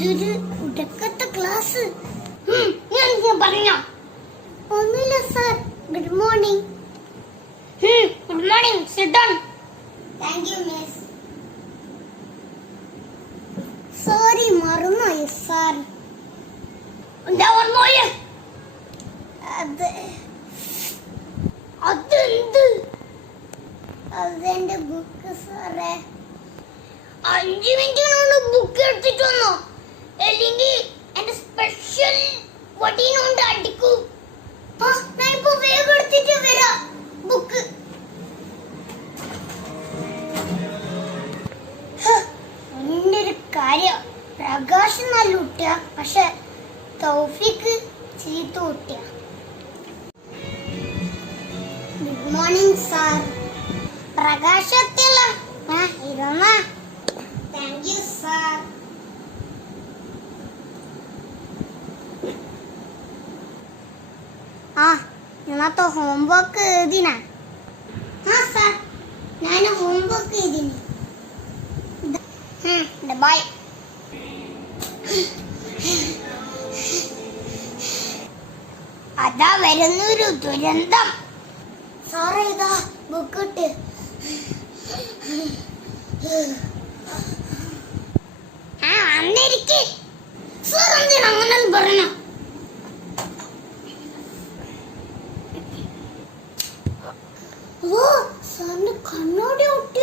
ഇതൊരു ഉടക്കത്തെ ക്ലാസ്. ഞാൻ പറഞ്ഞോ? ഒന്നുമില്ല sir. Good morning. Good morning. Sit down. Thank you miss. Sorry, മറന്നുപോയി സാർ. എന്താ മറന്നുപോയി? അതെന്ത്? അതെന്റെ ബുക്ക് സാറേ. 5 മിനിറ്റിനാണ് ബുക്ക് എടുത്തിട്ട് വന്നോ? അല്ലെങ്കിൽ എന്റെ സ്പെഷ്യൽ വടീനോണ്ട് അടിക്കൂ. ഞാൻ ഇപ്പൊ വേഗം എടുത്തിട്ട് വരാം ബുക്ക്. എന്റെ ഒരു കാര്യം, പ്രകാശ് നല്ല കുട്ടിയാ, പക്ഷെ തൗഫീഖ് ചീത്ത കുട്ടിയാ. Good morning sir. പ്രകാശ് എത്തിയല്ലോ. ഇരുന്നാ. Thank you sir. ഇന്നത്തെ ഹോംവർക്ക് എഴുതിനാ? സാർ, ഞാൻ ഹോംവർക്ക് എഴുതിന്. ബൈ. അതാ വരുന്നൊരു ദുരന്തം. സാറേ, ഇതാ ബുക്ക് ഇട്ട്. അന്നിരിക്കെ സാർ എന്തിനാ അങ്ങനെ പറഞ്ഞ? സാറിന് കണ്ണോടി ഒട്ടി.